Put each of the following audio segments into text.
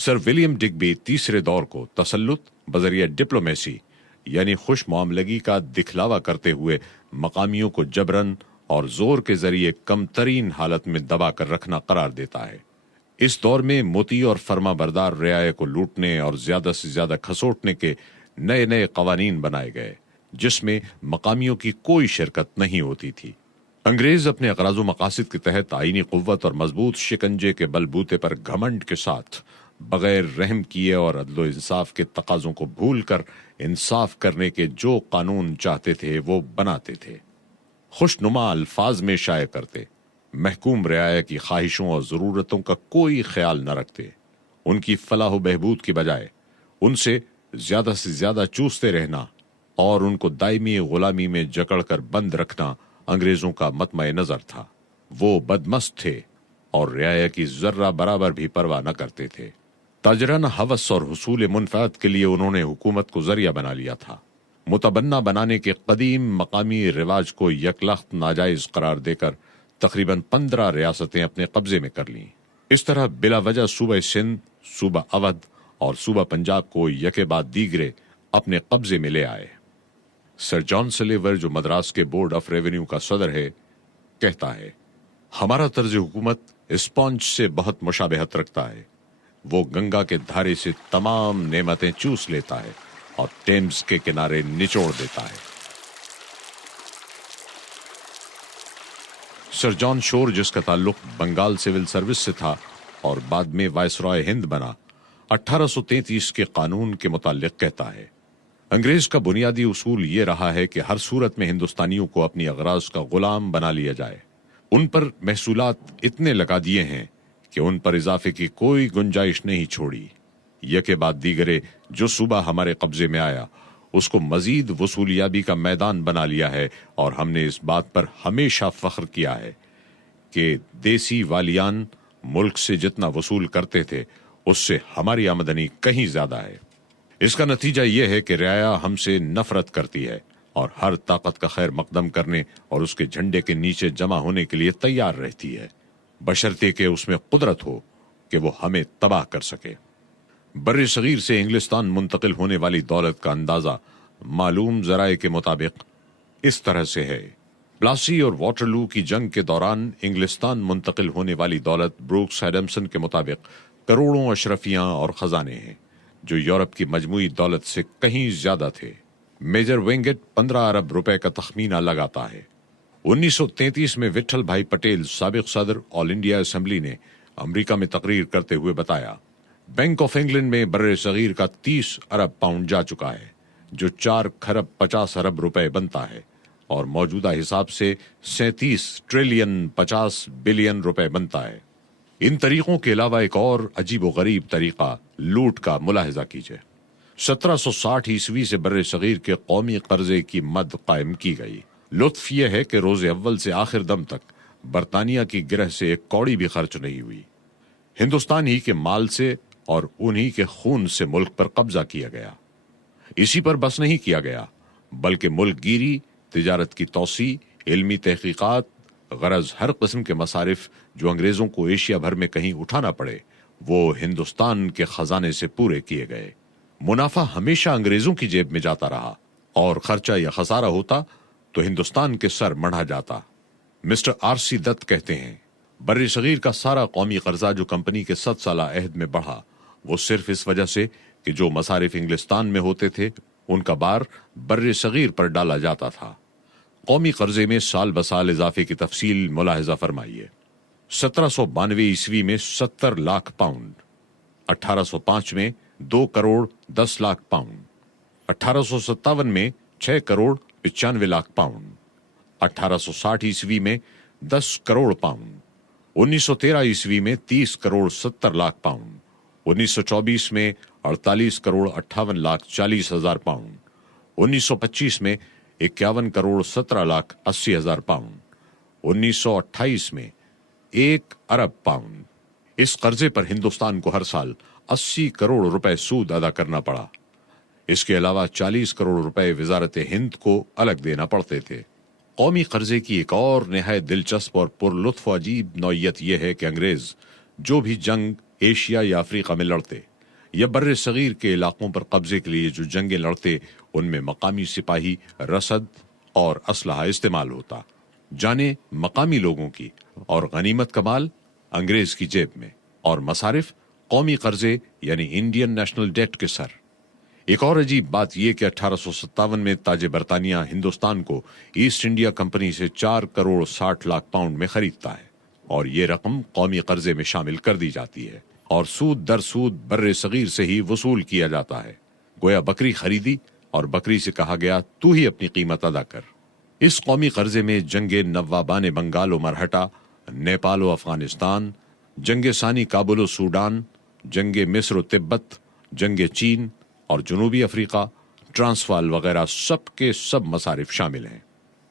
سر William ڈگبی تیسرے دور کو تسلط بذریعہ ڈپلومیسی یعنی خوش معاملگی کا دکھلاوا کرتے ہوئے مقامیوں کو جبرن اور زور کے ذریعے کم ترین حالت میں دبا کر رکھنا قرار دیتا ہے۔ اس دور میں موتی اور فرما بردار رعایا کو لوٹنے اور زیادہ سے زیادہ کھسوٹنے کے نئے نئے قوانین بنائے گئے، جس میں مقامیوں کی کوئی شرکت نہیں ہوتی تھی۔ انگریز اپنے اغراض و مقاصد کے تحت آئینی قوت اور مضبوط شکنجے کے بل بوتے پر گھمنڈ کے ساتھ بغیر رحم کیے اور عدل و انصاف کے تقاضوں کو بھول کر انصاف کرنے کے جو قانون چاہتے تھے وہ بناتے تھے، خوشنما الفاظ میں شائع کرتے، محکوم رعایا کی خواہشوں اور ضرورتوں کا کوئی خیال نہ رکھتے، ان کی فلاح و بہبود کی بجائے ان سے زیادہ چوستے رہنا اور ان کو دائمی غلامی میں جکڑ کر بند رکھنا انگریزوں کا مطمع نظر تھا۔ وہ بدمست تھے اور رعایا کی ذرہ برابر بھی پرواہ نہ کرتے تھے۔ تاجرانہ ہوس اور حصول منفعت کے لیے انہوں نے حکومت کو ذریعہ بنا لیا تھا۔ متبنہ بنانے کے قدیم مقامی رواج کو یکلخت ناجائز قرار دے کر تقریباً 15 ریاستیں اپنے قبضے میں کر لیں۔ اس طرح بلا وجہ صوبہ سندھ، صوبہ اودھ اور صوبہ پنجاب کو یکے بعد دیگرے اپنے قبضے میں لے آئے۔ سر جان سلیور جو مدراس کے بورڈ آف ریونیو کا صدر ہے، کہتا ہے، ہمارا طرز حکومت اسپونج سے بہت مشابہت رکھتا ہے۔ وہ گنگا کے دھارے سے تمام نعمتیں چوس لیتا ہے اور ٹیمز کے کنارے نچوڑ دیتا ہے۔ سر جان شور جس کا تعلق بنگال سول سروس سے تھا اور بعد میں وائسرائے ہند بنا، 1833 کے قانون کے متعلق کہتا ہے، انگریز کا بنیادی اصول یہ رہا ہے کہ ہر صورت میں ہندوستانیوں کو اپنی اغراض کا غلام بنا لیا جائے۔ ان پر محصولات اتنے لگا دیے ہیں کہ ان پر اضافے کی کوئی گنجائش نہیں چھوڑی۔ یکے بعد دیگرے جو صوبہ ہمارے قبضے میں آیا اس کو مزید وصولیابی کا میدان بنا لیا ہے، اور ہم نے اس بات پر ہمیشہ فخر کیا ہے کہ دیسی والیان ملک سے جتنا وصول کرتے تھے اس سے ہماری آمدنی کہیں زیادہ ہے۔ اس کا نتیجہ یہ ہے کہ رعایا ہم سے نفرت کرتی ہے اور ہر طاقت کا خیر مقدم کرنے اور اس کے جھنڈے کے نیچے جمع ہونے کے لیے تیار رہتی ہے، بشرطے کہ اس میں قدرت ہو کہ وہ ہمیں تباہ کر سکے۔ بر صغیر سے انگلستان منتقل ہونے والی دولت کا اندازہ معلوم ذرائع کے مطابق اس طرح سے ہے۔ پلاسی اور واٹرلو کی جنگ کے دوران انگلستان منتقل ہونے والی دولت بروکس ایڈمسن کے مطابق کروڑوں اشرفیاں اور خزانے ہیں، جو یورپ کی مجموعی دولت سے کہیں زیادہ تھے۔ میجر وینگٹ 15 ارب روپے کا تخمینہ لگاتا ہے۔ 1933 میں وٹھل بھائی پٹیل سابق صدر آل انڈیا اسمبلی نے امریکہ میں تقریر کرتے ہوئے بتایا، بینک آف انگلینڈ میں بر صغیر کا 30 ارب پاؤنڈ جا چکا ہے، جو 4 کھرب 50 ارب روپے بنتا ہے، اور موجودہ حساب سے 37 ٹریلین 50 بلین روپے بنتا ہے۔ ان طریقوں کے علاوہ ایک اور عجیب و غریب طریقہ لوٹ کا ملاحظہ کیجیے۔ 1760 عیسوی سے بر صغیر کے قومی قرضے کی مد قائم کی گئی۔ لطف یہ ہے کہ روز اول سے آخر دم تک برطانیہ کی گرہ سے ایک کوڑی بھی خرچ نہیں ہوئی۔ ہندوستان ہی کے مال سے اور انہی کے خون سے ملک پر قبضہ کیا گیا۔ اسی پر بس نہیں کیا گیا، بلکہ ملک گیری، تجارت کی توسیع، علمی تحقیقات، غرض ہر قسم کے مصارف جو انگریزوں کو ایشیا بھر میں کہیں اٹھانا پڑے وہ ہندوستان کے خزانے سے پورے کیے گئے۔ منافع ہمیشہ انگریزوں کی جیب میں جاتا رہا، اور خرچہ یا خسارہ ہوتا تو ہندوستان کے سر مڑھا جاتا۔ مسٹر آر سی دت کہتے ہیں، بر صغیر کا سارا قومی قرضہ جو کمپنی کے 100 سالہ عہد میں بڑھا، وہ صرف اس وجہ سے کہ جو مصارف انگلستان میں ہوتے تھے ان کا بار بر صغیر پر ڈالا جاتا تھا۔ قومی قرضے میں سال بسال اضافے کی تفصیل ملاحظہ فرمائیے۔ 1792 عیسوی میں 70 لاکھ پاؤنڈ، 1805 میں 2 کروڑ 10 لاکھ پاؤنڈ، 1857 میں 6 کروڑ 95 لاکھ پاؤنڈ، 1860 عیسوی میں 10 کروڑ پاؤنڈ، 1913 عیسوی میں 30 کروڑ 70 لاکھ پاؤنڈ، 1924 میں 48 کروڑ 58 لاکھ 40 ہزار پاؤنڈ، 1925 میں 51 کروڑ 17 لاکھ 80 ہزار پاؤنڈ، 1928 میں 1 ارب پاؤنڈ۔ اس قرضے پر ہندوستان کو ہر سال 80 کروڑ روپے سود ادا کرنا پڑا۔ اس کے علاوہ 40 کروڑ روپے وزارت ہند کو الگ دینا پڑتے تھے۔ قومی قرضے کی ایک اور نہایت دلچسپ اور پر لطف و عجیب نوعیت یہ ہے کہ انگریز جو بھی جنگ ایشیا یا افریقہ میں لڑتے یا بر صغیر کے علاقوں پر قبضے کے لیے جو جنگیں لڑتے ان میں مقامی سپاہی، رسد اور اسلحہ استعمال ہوتا، جانے مقامی لوگوں کی، اور غنیمت کا مال انگریز کی جیب میں، اور مصارف قومی قرضے یعنی انڈین نیشنل ڈیٹ کے سر۔ ایک اور عجیب بات یہ کہ 1857 میں تاج برطانیہ ہندوستان کو ایسٹ انڈیا کمپنی سے 4 کروڑ 60 لاکھ پاؤنڈ میں خریدتا ہے، اور یہ رقم قومی قرضے میں شامل کر دی جاتی ہے اور سود در سود بر صغیر سے ہی وصول کیا جاتا ہے۔ گویا بکری خریدی اور بکری سے کہا گیا تو ہی اپنی قیمت ادا کر۔ اس قومی قرضے میں جنگ نوابان بنگال و مرہٹا، نیپال و افغانستان، جنگ ثانی کابل و سوڈان، جنگ مصر و تبت، جنگ چین اور جنوبی افریقہ، ٹرانسوال وغیرہ سب کے سب مصارف شامل ہیں۔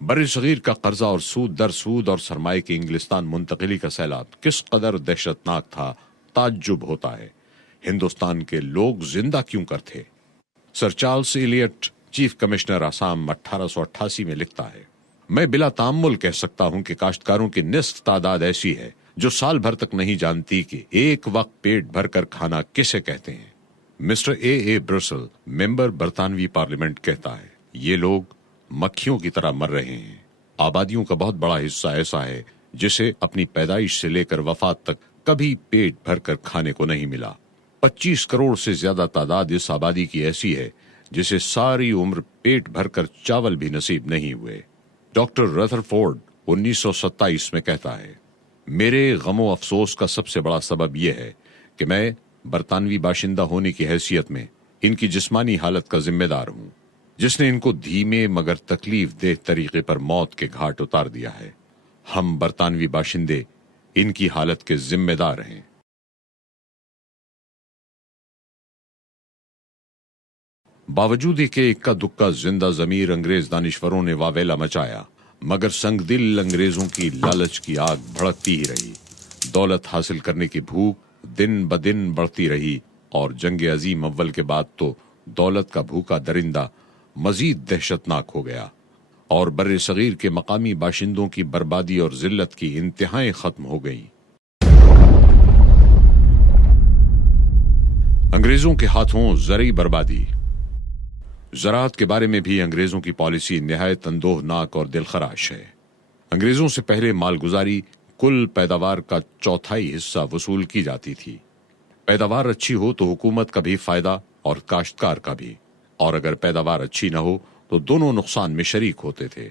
بر صغیر کا قرضہ اور سود در سود اور سرمایہ کی انگلستان منتقلی کا سیلاب کس قدر دہشتناک تھا، تعجب ہوتا ہے۔ ہندوستان کے لوگ زندہ کیوں کر تھے؟ Sir Charles Elliott, chief commissioner Assam, 1888 میں لکھتا ہے، میں بلا تامل کہہ سکتا ہوں کہ کاشتکاروں کی نصف تعداد ایسی ہے جو سال بھر تک نہیں جانتی کہ ایک وقت پیٹ بھر کر کھانا کسے کہتے ہیں۔ مسٹر اے برسل، ممبر برطانوی پارلیمنٹ، کہتا ہے یہ لوگ مکھیوں کی طرح مر رہے ہیں۔ آبادیوں کا بہت بڑا حصہ ایسا ہے جسے اپنی پیدائش سے لے کر وفات تک کبھی پیٹ بھر کر کھانے کو نہیں ملا۔ 25 کروڑ سے زیادہ تعداد اس آبادی کی ایسی ہے جسے ساری عمر پیٹ بھر کر چاول بھی نصیب نہیں ہوئے۔ ڈاکٹر رتھرفورڈ 1927 میں کہتا ہے، میرے غم و افسوس کا سب سے بڑا سبب یہ ہے کہ میں برطانوی باشندہ ہونے کی حیثیت میں ان کی جسمانی حالت کا ذمہ دار ہوں، جس نے ان کو دھیمے مگر تکلیف دہ طریقے پر موت کے گھاٹ اتار دیا ہے۔ ہم برطانوی باشندے ان کی حالت کے ذمہ دار ہیں۔ باوجود کہ اکا دکا زندہ ضمیر انگریز دانشوروں نے واویلا مچایا، مگر سنگ دل انگریزوں کی لالچ کی آگ بھڑکتی ہی رہی۔ دولت حاصل کرنے کی بھوک دن بدن بڑھتی رہی، اور جنگ عظیم اول کے بعد تو دولت کا بھوکا درندہ مزید دہشتناک ہو گیا، اور بر صغیر کے مقامی باشندوں کی بربادی اور ذلت کی انتہائیں ختم ہو گئیں۔ انگریزوں کے ہاتھوں زرعی بربادی۔ زراعت کے بارے میں بھی انگریزوں کی پالیسی نہایت اندوہناک اور دلخراش ہے۔ انگریزوں سے پہلے مالگزاری کل پیداوار کا 1/4 حصہ وصول کی جاتی تھی۔ پیداوار اچھی ہو تو حکومت کا بھی فائدہ اور کاشتکار کا بھی، اور اگر پیداوار اچھی نہ ہو تو دونوں نقصان میں شریک ہوتے تھے۔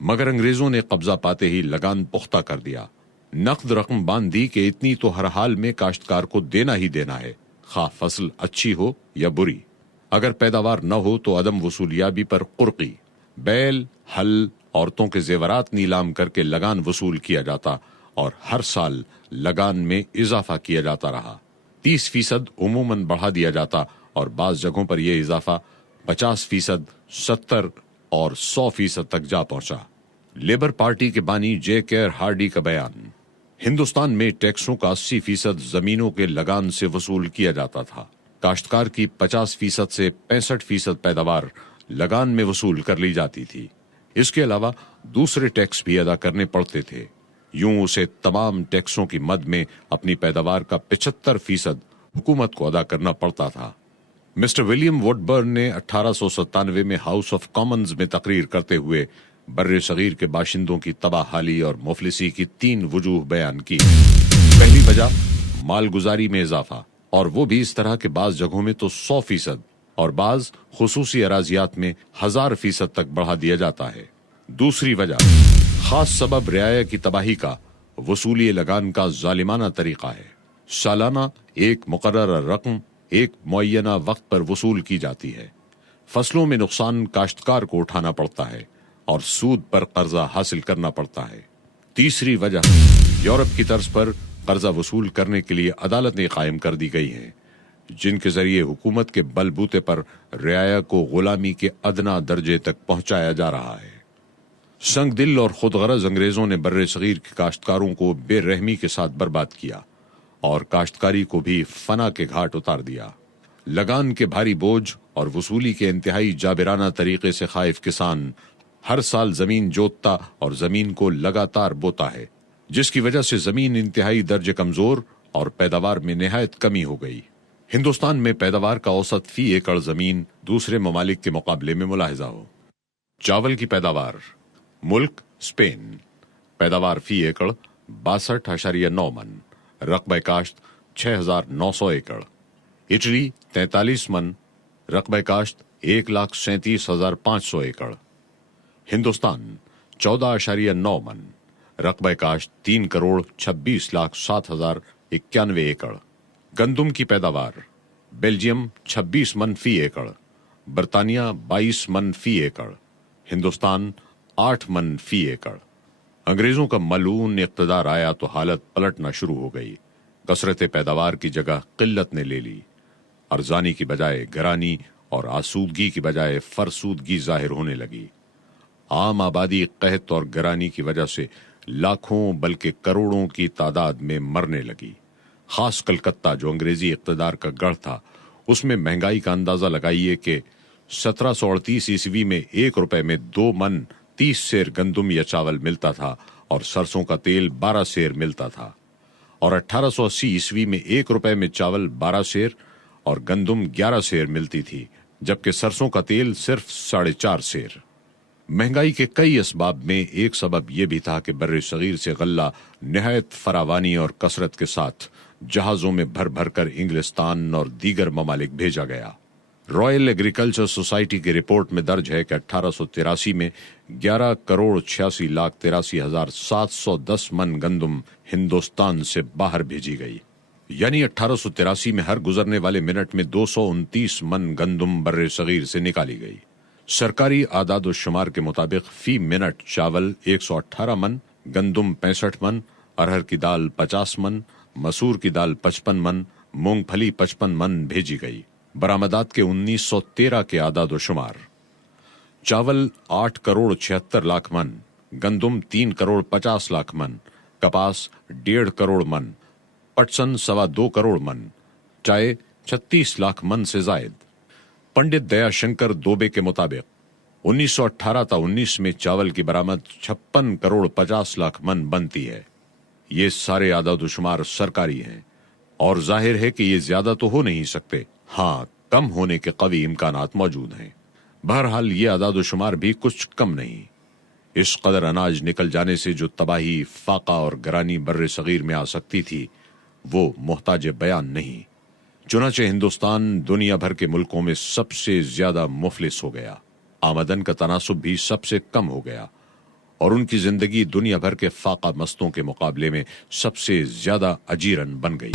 مگر انگریزوں نے قبضہ پاتے ہی لگان پختہ کر دیا، نقد رقم باندھ دی کہ اتنی تو ہر حال میں کاشتکار کو دینا ہی دینا ہے، خواہ فصل اچھی ہو یا بری۔ اگر پیداوار نہ ہو تو عدم وصولیابی پر قرقی، بیل، ہل، عورتوں کے زیورات نیلام کر کے لگان وصول کیا جاتا، اور ہر سال لگان میں اضافہ کیا جاتا رہا۔ 30% عموماً بڑھا دیا جاتا، اور بعض جگہوں پر یہ اضافہ 50%، 70 اور 100% تک جا پہنچا۔ لیبر پارٹی کے بانی جے کیئر ہارڈی کا بیان، ہندوستان میں ٹیکسوں کا 80% زمینوں کے لگان سے وصول کیا جاتا تھا۔ کاشتکار کی 50% سے 65% پیداوار لگان میں وصول کر لی جاتی تھی۔ اس کے علاوہ دوسرے ٹیکس بھی ادا کرنے پڑتے تھے۔ یوں اسے تمام ٹیکسوں کی مد میں اپنی پیداوار کا 75% حکومت کو ادا کرنا پڑتا تھا۔ مسٹر ولیم وڈ برن نے 1897 میں ہاؤس آف کامنز میں تقریر کرتے ہوئے بر صغیر کے باشندوں کی تباہ حالی اور مفلسی کی 3 وجوہ بیان کی۔ پہلی وجہ مالگزاری میں اضافہ، اور وہ بھی اس طرح کہ بعض جگہوں میں تو 100% اور بعض خصوصی اراضیات میں 1000% تک بڑھا دیا جاتا ہے۔ دوسری وجہ خاص سبب رعایا کی تباہی کا وصولی لگان کا ظالمانہ طریقہ ہے۔ سالانہ ایک مقررہ رقم ایک معینہ وقت پر وصول کی جاتی ہے۔ فصلوں میں نقصان کاشتکار کو اٹھانا پڑتا ہے اور سود پر قرضہ حاصل کرنا پڑتا ہے۔ تیسری وجہ یورپ کی طرز پر قرضہ وصول کرنے کے لیے عدالتیں قائم کر دی گئی ہیں، جن کے ذریعے حکومت کے بل بوتے پر رعایا کو غلامی کے ادنا درجے تک پہنچایا جا رہا ہے۔ سنگ دل اور خود غرض انگریزوں نے بر صغیر کے کاشتکاروں کو بے رحمی کے ساتھ برباد کیا، اور کاشتکاری کو بھی فنا کے گھاٹ اتار دیا۔ لگان کے بھاری بوجھ اور وصولی کے انتہائی جابرانہ طریقے سے خائف کسان ہر سال زمین جوتتا اور زمین کو لگاتار بوتا ہے، جس کی وجہ سے زمین انتہائی درجے کمزور اور پیداوار میں نہایت کمی ہو گئی۔ ہندوستان میں پیداوار کا اوسط فی ایکڑ زمین دوسرے ممالک کے مقابلے میں ملاحظہ ہو۔ چاول کی پیداوار، ملک اسپین، پیداوار فی ایکڑ 62.9 من، رقبہ کاشت 6,900 ایکڑ۔ اٹلی 43 من، رقبہ کاشت 1,37,500 ایکڑ۔ ہندوستان 14.9 من، رقبہ کاشت 3,26,07,091 ایکڑ۔ گندم کی پیداوار، بیلجیم 26 من فی ایکڑ، برطانیہ 22 من فی ایکڑ، ہندوستان 8 من فی ایکڑ۔ انگریزوں کا ملعون اقتدار آیا تو حالت پلٹنا شروع ہو گئی۔ کثرت پیداوار کی جگہ قلت نے لے لی۔ ارزانی کی بجائے گرانی اور آسودگی کی بجائے فرسودگی ظاہر ہونے لگی۔ عام آبادی قحط اور گرانی کی وجہ سے لاکھوں بلکہ کروڑوں کی تعداد میں مرنے لگی۔ خاص کلکتہ جو انگریزی اقتدار کا گڑھ تھا، اس میں مہنگائی کا اندازہ لگائیے کہ 1738 عیسوی میں 1 روپے میں 2 من 30 سیر گندم یا چاول ملتا تھا اور سرسوں کا تیل 12 سیر ملتا تھا، اور 1880 عیسوی میں 1 روپے میں چاول 12 سیر اور گندم 11 سیر ملتی تھی، جبکہ سرسوں کا تیل صرف 4.5 سیر۔ مہنگائی کے کئی اسباب میں ایک سبب یہ بھی تھا کہ بر صغیر سے غلہ نہایت فراوانی اور کثرت کے ساتھ جہازوں میں بھر بھر کر انگلستان اور دیگر ممالک بھیجا گیا۔ رائل ایگریکلچر سوسائٹی کی رپورٹ میں درج ہے کہ 1883 میں 11,86,83,710 من گندم ہندوستان سے باہر بھیجی گئی، یعنی 1883 میں ہر گزرنے والے منٹ میں 229 من گندم بر صغیر سے نکالی گئی۔ سرکاری اعداد و شمار کے مطابق فی منٹ چاول 118 من، گندم 65 من، ارہر کی دال 50 من، مسور کی دال 55 من، مونگ پھلی 55 من بھیجی گئی۔ برآمدات کے 1913 کے اعداد و شمار: چاول 8 کروڑ 76 لاکھ من، گندم 3 کروڑ 50 لاکھ من، کپاس 1.5 کروڑ من، پٹسن 2.25 کروڑ من، چائے 36 لاکھ من سے زائد۔ پنڈت دیا شنکر دوبے کے مطابق 1918 تا 19 میں چاول کی برآمد 56 کروڑ 50 لاکھ من بنتی ہے۔ یہ سارے اعداد و شمار سرکاری ہیں، اور ظاہر ہے کہ یہ زیادہ تو ہو نہیں سکتے، ہاں کم ہونے کے قوی امکانات موجود ہیں۔ بہرحال یہ اعداد و شمار بھی کچھ کم نہیں۔ اس قدر اناج نکل جانے سے جو تباہی، فاقہ اور گرانی بر صغیر میں آ سکتی تھی، وہ محتاج بیان نہیں۔ چنانچہ ہندوستان دنیا بھر کے ملکوں میں سب سے زیادہ مفلس ہو گیا، آمدن کا تناسب بھی سب سے کم ہو گیا، اور ان کی زندگی دنیا بھر کے فاقہ مستوں کے مقابلے میں سب سے زیادہ اجیرن بن گئی۔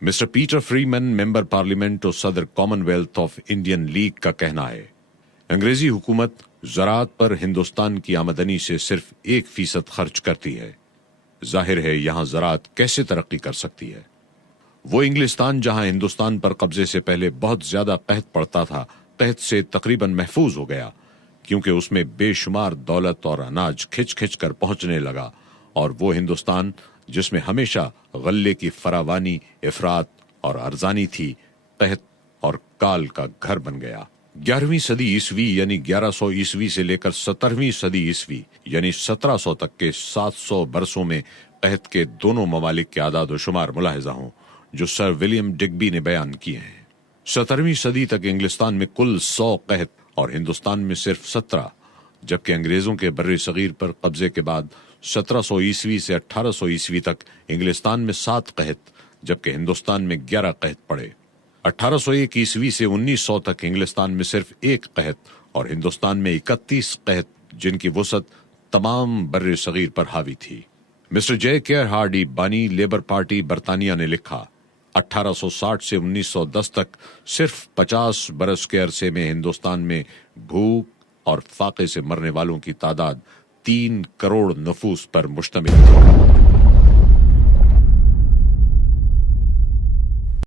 مسٹر پیٹر فریمن، ممبر پارلیمنٹ اور صدر common wealth of Indian league کا کہنا ہے، انگریزی حکومت زراعت پر ہندوستان کی آمدنی سے صرف 1% خرچ کرتی ہے۔ ظاہر ہے یہاں زراعت کیسے ترقی کر سکتی ہے؟ وہ انگلستان جہاں ہندوستان پر قبضے سے پہلے بہت زیادہ قحط پڑتا تھا، قحط سے تقریباً محفوظ ہو گیا، کیونکہ اس میں بے شمار دولت اور اناج کھچ کھچ کر پہنچنے لگا، اور وہ ہندوستان جس میں ہمیشہ غلے کی فراوانی، افراط اور ارزانی تھی، قحط اور کال کا گھر بن گیا۔ 11ویں صدی عیسوی یعنی 1100 عیسوی سے لے کر 17ویں صدی عیسوی یعنی 1700 تک کے 700 برسوں میں قحط کے دونوں ممالک کے اعداد و شمار ملاحظہ ہوں جو سر ولیم ڈگبی نے بیان کیے ہیں۔ 17ویں صدی تک انگلستان میں کل 100 قحط اور ہندوستان میں صرف 17، جبکہ انگریزوں کے بر صغیر پر قبضے کے بعد 1700 عیسوی سے 1800 عیسوی تک انگلستان میں 7 قحط جبکہ ہندوستان میں 11 قحط پڑے۔ 1801 عیسوی سے 1900 تک انگلستان میں صرف 1 قحط اور ہندوستان میں 31 قحط، جن کی وسعت تمام بر صغیر پر حاوی تھی۔ مسٹر جے کیئر ہارڈی، بانی لیبر پارٹی برطانیہ نے لکھا، 1860 سے 1910 تک صرف 50 برس کے عرصے میں ہندوستان میں بھوک اور فاقے سے مرنے والوں کی تعداد 3 کروڑ نفوس پر مشتمل تھی۔